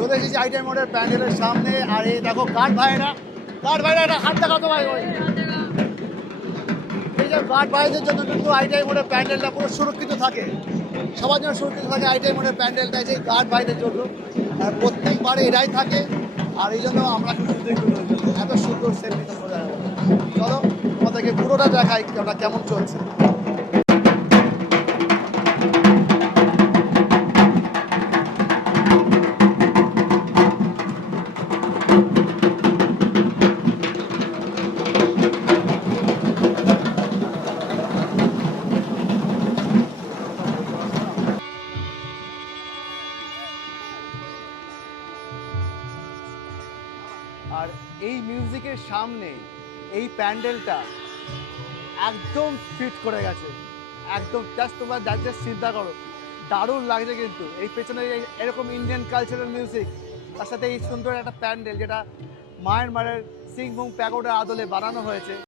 চলে এসেছি আইটিআই মোড়ের প্যান্ডেলের সামনে। আর এই দেখো গার্ড ভাইরা একটা হাত দেখাতো ভাই। ওই এই যে গার্ড ভাইদের জন্য কিন্তু আইটিআই মোড়ের প্যান্ডেলটা পুরো সুরক্ষিত থাকে, সবার জন্য সুরক্ষিত থাকে আইটিআই মোড়ের প্যান্ডেলটা যে গার্ড ভাইদের জন্য। আর প্রত্যেকবারে এরাই থাকে, আর এই জন্য আমরা কিন্তু এত সুন্দর সেফটি করে। চলো তোমাদেরকে পুরোটা দেখাই আমরা কেমন চলছে। আর এই মিউজিকের সামনে এই প্যান্ডেলটা একদম ফিট করে গেছে, একদম জাস্ট তোমরা জাস্ট চিন্তা করো, দারুণ লাগছে কিন্তু এই পেছনে এরকম ইন্ডিয়ান কালচারাল মিউজিক, তার সাথে এই সুন্দর একটা প্যান্ডেল যেটা মায়ানমারের সিংভূম প্যাগোডার আদলে বানানো হয়েছে।